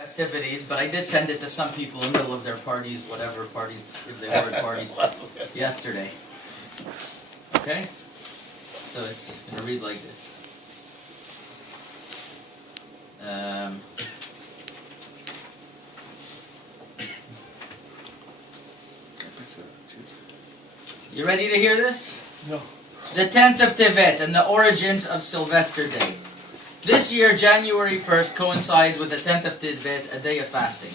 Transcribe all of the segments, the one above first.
festivities, but I did send it to some people in the middle of their parties, whatever parties, if they were at parties, yesterday. Okay? So it's going to read like this. You ready to hear this? No. The 10th of Tevet and the origins of Silvester Day. This year, January 1st, coincides with the 10th of Tevet, a day of fasting,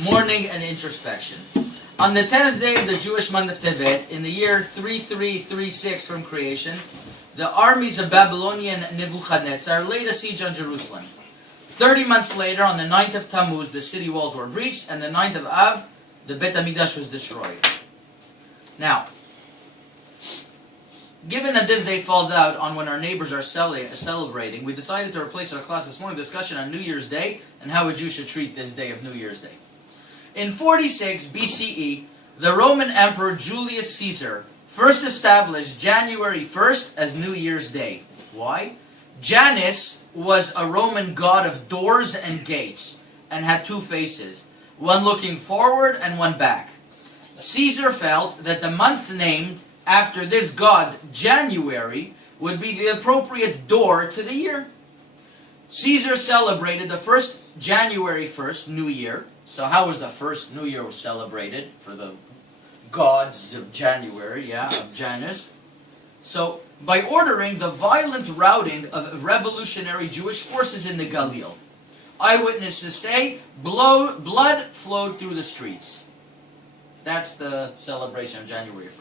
mourning, and introspection. On the 10th day of the Jewish month of Tevet, in the year 3336 from creation, the armies of Babylonian Nebuchadnezzar laid a siege on Jerusalem. 30 months later, on the 9th of Tammuz, the city walls were breached, and the 9th of Av, the Bet HaMikdash was destroyed. Now, given that this day falls out on when our neighbors are celebrating, we decided to replace our class this morning with a discussion on New Year's Day and how a Jew should treat this day of New Year's Day. In 46 BCE, the Roman Emperor Julius Caesar first established January 1st as New Year's Day. Why? Janus was a Roman god of doors and gates and had two faces, one looking forward and one back. Caesar felt that the month named after this god, January, would be the appropriate door to the year. Caesar celebrated the first January 1st, New Year. So how was the first New Year was celebrated? For the gods of January, of Janus. So, by ordering the violent routing of revolutionary Jewish forces in the Galil. Eyewitnesses say, blood flowed through the streets. That's the celebration of January 1st.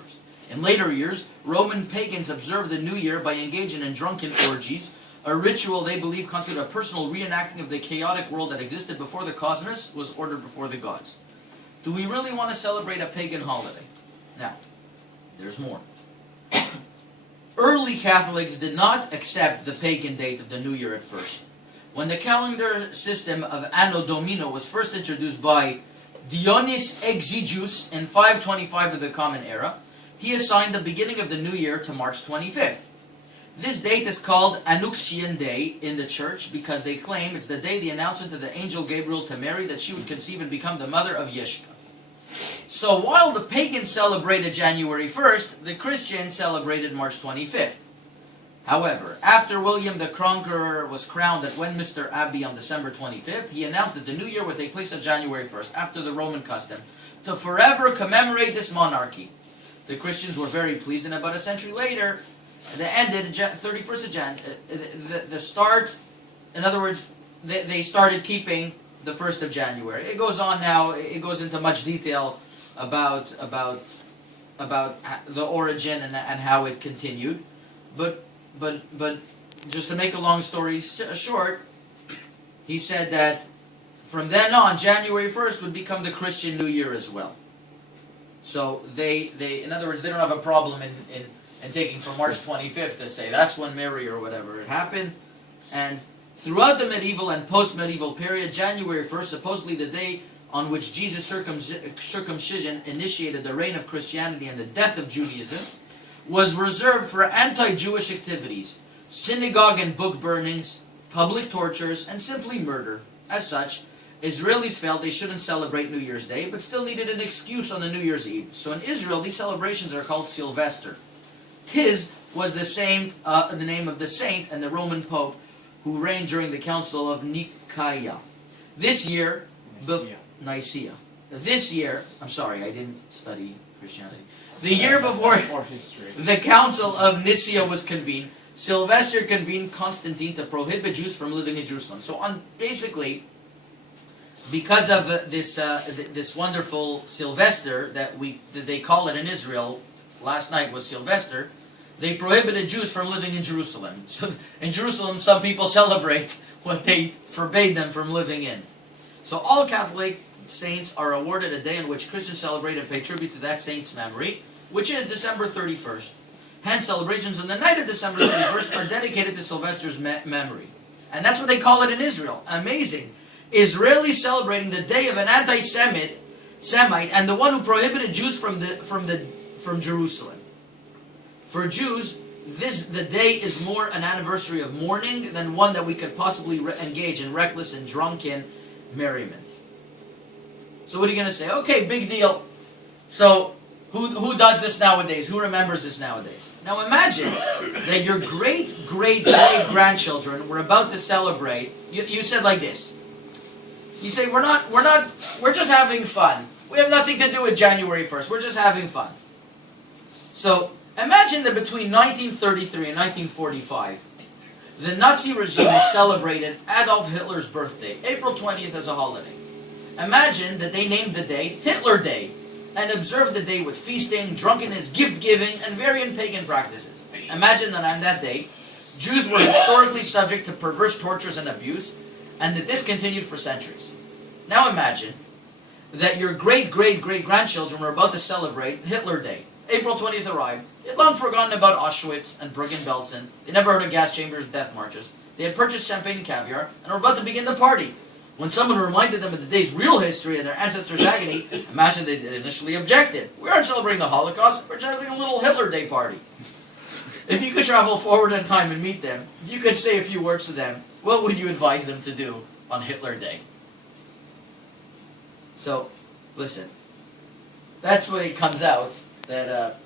In later years, Roman pagans observed the New Year by engaging in drunken orgies, a ritual they believe constituted a personal reenacting of the chaotic world that existed before the cosmos was ordered before the gods. Do we really want to celebrate a pagan holiday? Now, there's more. Early Catholics did not accept the pagan date of the New Year at first. When the calendar system of Anno Domini was first introduced by Dionysius Exiguus in 525 of the Common Era, he assigned the beginning of the New Year to March 25th. This date is called Annuncian Day in the Church because they claim it's the day the announcement of the angel Gabriel to Mary that she would conceive and become the mother of Yeshua. So while the pagans celebrated January 1st, the Christians celebrated March 25th. However, after William the Conqueror was crowned at Westminster Abbey on December 25th, he announced that the New Year would take place on January 1st, after the Roman custom, to forever commemorate this monarchy. The Christians were very pleased, and about a century later, they ended 31st of Jan. The start, in other words, they started keeping the 1st of January. It goes on now. It goes into much detail about the origin and how it continued. But just to make a long story short, he said that from then on, January 1st would become the Christian New Year as well. So they in other words, they don't have a problem in taking from March 25th to say that's when Mary or whatever it happened. And throughout the medieval and post-medieval period, January 1st, supposedly the day on which Jesus' circumcision initiated the reign of Christianity and the death of Judaism, was reserved for anti-Jewish activities, synagogue and book burnings, public tortures, and simply murder. As such, Israelis felt they shouldn't celebrate New Year's Day, but still needed an excuse on the New Year's Eve. So in Israel, these celebrations are called Silvester. His was the name of the saint and the Roman Pope who reigned during the Council of Nicaea. This year, Nicaea. This year, I'm sorry, I didn't study Christianity. The year before the Council of Nicaea was convened, Silvester convened Constantine to prohibit Jews from living in Jerusalem. So basically, because of this wonderful Silvester that they call it in Israel, last night was Silvester, they prohibited Jews from living in Jerusalem. So in Jerusalem, some people celebrate what they forbade them from living in. So all Catholic saints are awarded a day in which Christians celebrate and pay tribute to that saint's memory, which is December 31st. Hence, celebrations on the night of December 31st are dedicated to Sylvester's memory. And that's what they call it in Israel. Amazing. Israelis celebrating the day of an anti-Semite and the one who prohibited Jews from Jerusalem. For Jews, the day is more an anniversary of mourning than one that we could possibly engage in reckless and drunken merriment. So what are you going to say? Okay, big deal. So who does this nowadays? Who remembers this nowadays? Now imagine that your great-great-great-grandchildren were about to celebrate. You said like this. You say, we're just having fun. We have nothing to do with January 1st. We're just having fun. So imagine that between 1933 and 1945, the Nazi regime celebrated Adolf Hitler's birthday, April 20th, as a holiday. Imagine that they named the day Hitler Day and observed the day with feasting, drunkenness, gift-giving, and variant pagan practices. Imagine that on that day, Jews were historically subject to perverse tortures and abuse, and that this continued for centuries. Now imagine that your great-great-great-grandchildren were about to celebrate Hitler Day. April 20th arrived. They had long forgotten about Auschwitz and Bergen-Belsen. They never heard of gas chambers, death marches. They had purchased champagne and caviar and were about to begin the party. When someone reminded them of the day's real history and their ancestors' agony, imagine they initially objected. We aren't celebrating the Holocaust, we're just having a little Hitler Day party. If you could travel forward in time and meet them, if you could say a few words to them, what would you advise them to do on Hitler Day? So, listen, that's when it comes out that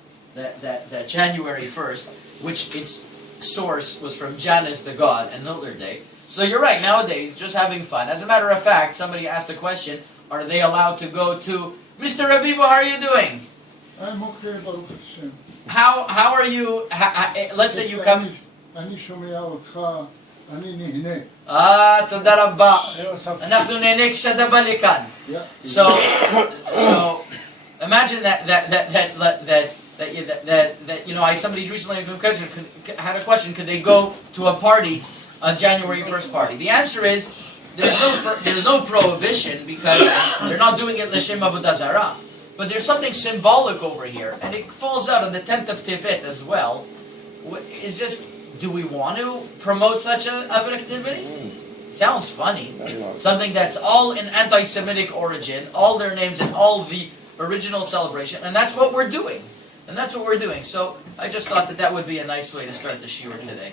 January 1st, which its source was from Janus the god and Hitler Day. So you're right, nowadays, just having fun. As a matter of fact, somebody asked the question, are they allowed to go to, Mr. Rabbi, how are you doing? I'm okay, Baruch Hashem. How are you, let's say you come... אני שומע אותך, אני נהנה. תודה רבה. אנחנו נהנה כשאתה בא לכאן. So imagine that you know, somebody recently had a question, could they go to a party, a January 1st party? The answer is, there's no prohibition because they're not doing it l'shem avodah zarah. But there's something symbolic over here, and it falls out on the 10th of Tevet as well. It's just, do we want to promote such of an activity? Sounds funny. Something that's all in anti-Semitic origin, all their names and all the original celebration, and that's what we're doing. And that's what we're doing. So I just thought that would be a nice way to start the shiur today.